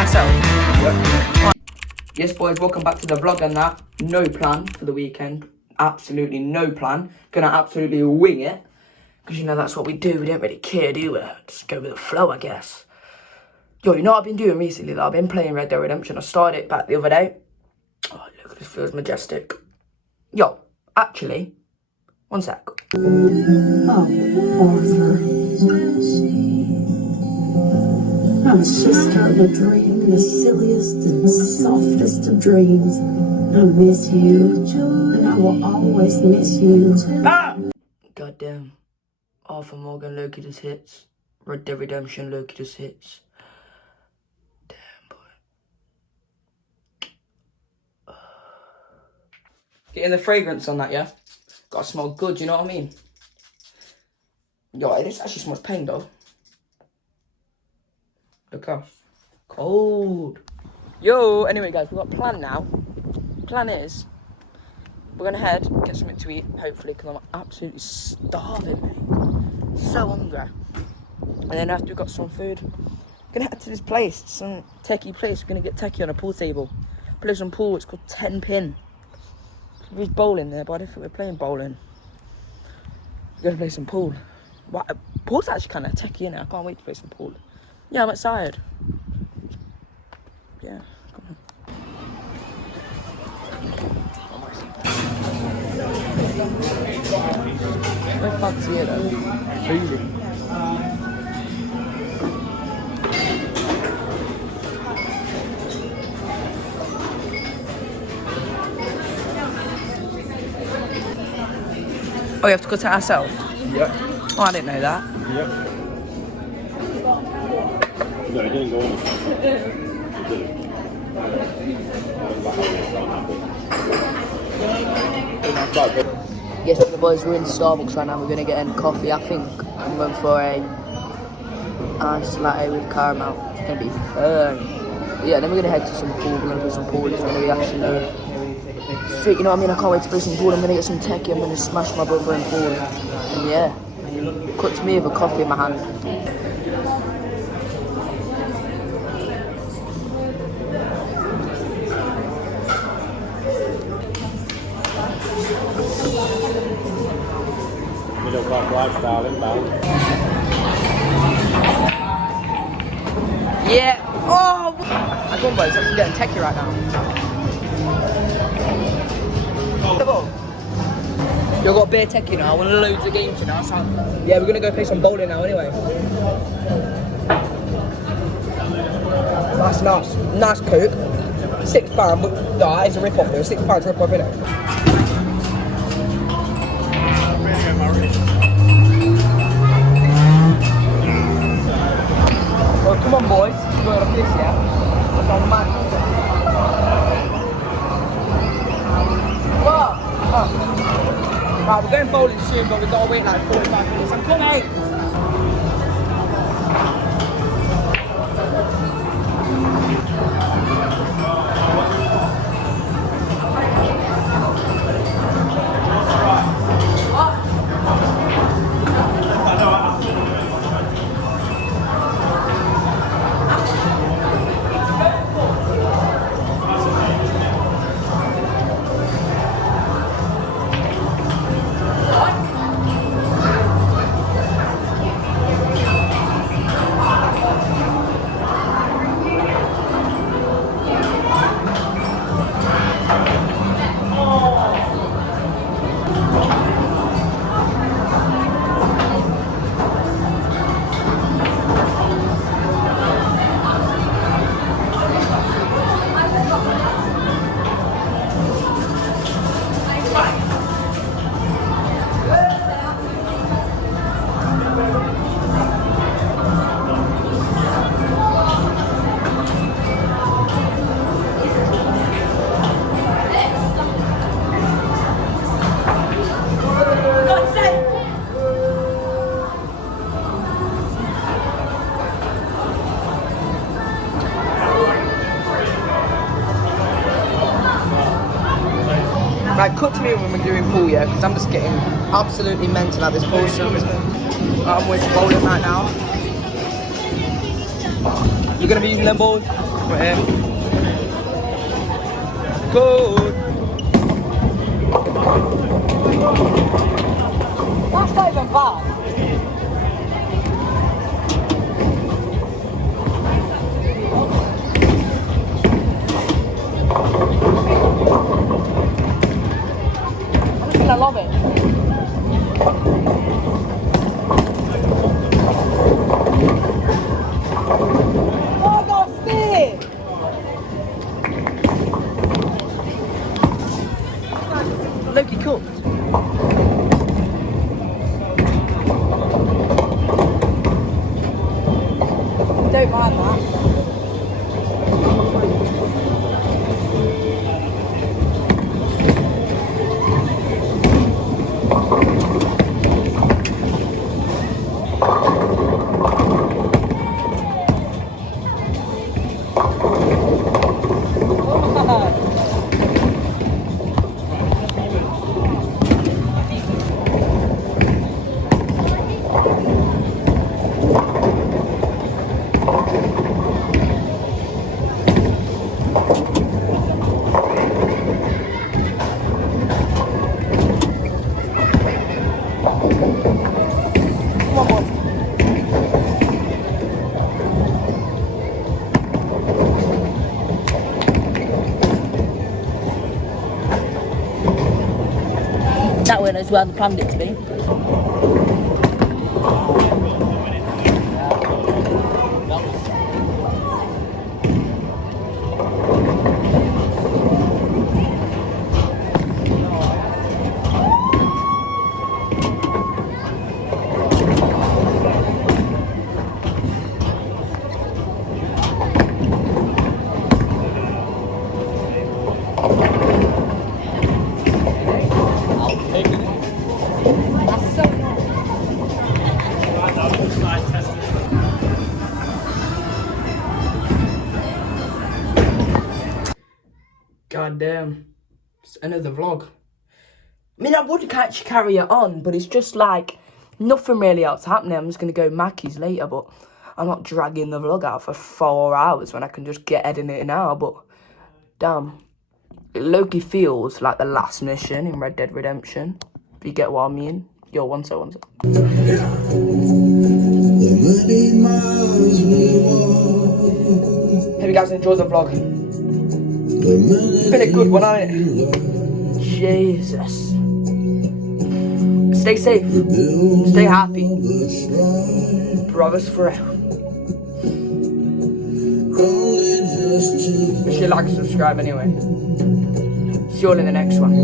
myself. Yep. Yes, boys, welcome back to the vlog and that. No plan for the weekend. Absolutely no plan. Gonna absolutely wing it. Because, you know, that's what we do. We don't really care, do we? Just go with the flow, I guess. Yo, you know what I've been doing recently? I've been playing Red Dead Redemption. I started it back the other day. Oh, look, this feels majestic. Yo, actually, one sec. Oh, Arthur. I was just starting to dream the silliest and softest of dreams. I miss you, and I will always miss you. Ah! Goddamn. Arthur Morgan, Loki just hits. Red Dead Redemption, Loki just hits. Damn, boy. Getting the fragrance on that, yeah? Gotta smell good, you know what I mean? Yo, this actually smells pain, though. Look how cold. Yo, anyway, guys, we've got a plan now. Plan is, we're gonna head, get something to eat, hopefully, because I'm absolutely starving, mate. So hungry. And then after we've got some food, we're gonna head to this place, some techie place. We're gonna get techie on a pool table. Play some pool, it's called 10 pin. There's bowling there, but I don't think we're playing bowling. We're gonna play some pool. Pool's actually kind of techie, innit? I can't wait to play some pool. Yeah, I'm excited. Yeah, come on. No fancy here though. Boozy. Oh, you have to cut it ourselves? Yep. Oh, I didn't know that. Yep. No, it didn't go in. It didn't. Yes, the boys, we're in Starbucks right now. We're going to get in coffee. I think I'm going for a iced latte with caramel. It's going to be burn. Yeah, then we're going to head to some pool. We're going to play some pool. It's going to be absolutely sweet. You know what I mean? I can't wait to play some pool. I'm going to get some techie. I'm going to smash my brother in pool. And yeah, cuts me with a coffee in my hand. Middle class lifestyle inbound. Yeah. Oh! I go on, boys. I'm getting techie right now. You've got beer techie now. I want loads of games now. So yeah, we're going to go play some bowling now anyway. That's nice. Nice Coke. £6, but no, it's a rip-off though. £6 rip-off, innit? Well, come on, boys. We're going like this, yeah? That's our man. What? Oh. Right, we're going bowling soon, but we've got to wait like 45 minutes. I'm coming! Right, cut to me when we're doing pool, yeah, because I'm just getting absolutely mental at this pool. So I'm going to bowling right now. You're going to be using them balls? We're here. Good. That's not even bad. I'm just gonna love it. Oh, I got a spear! Loki cooked. Don't mind that. That went as well as I planned it to be. That's so nice. God damn. It's another vlog. I mean, I would actually carry it on, but it's just like nothing really else happening. I'm just going to go Mackey's later, but I'm not dragging the vlog out for 4 hours when I can just get editing it now. But damn, it low-key feels like the last mission in Red Dead Redemption, if you get what I mean. Yo, one sec. Hope you guys enjoyed the vlog. It's been a good one, hasn't it? Jesus. Stay safe. Stay happy. Brothers forever. Make sure you like and subscribe anyway. See you all in the next one.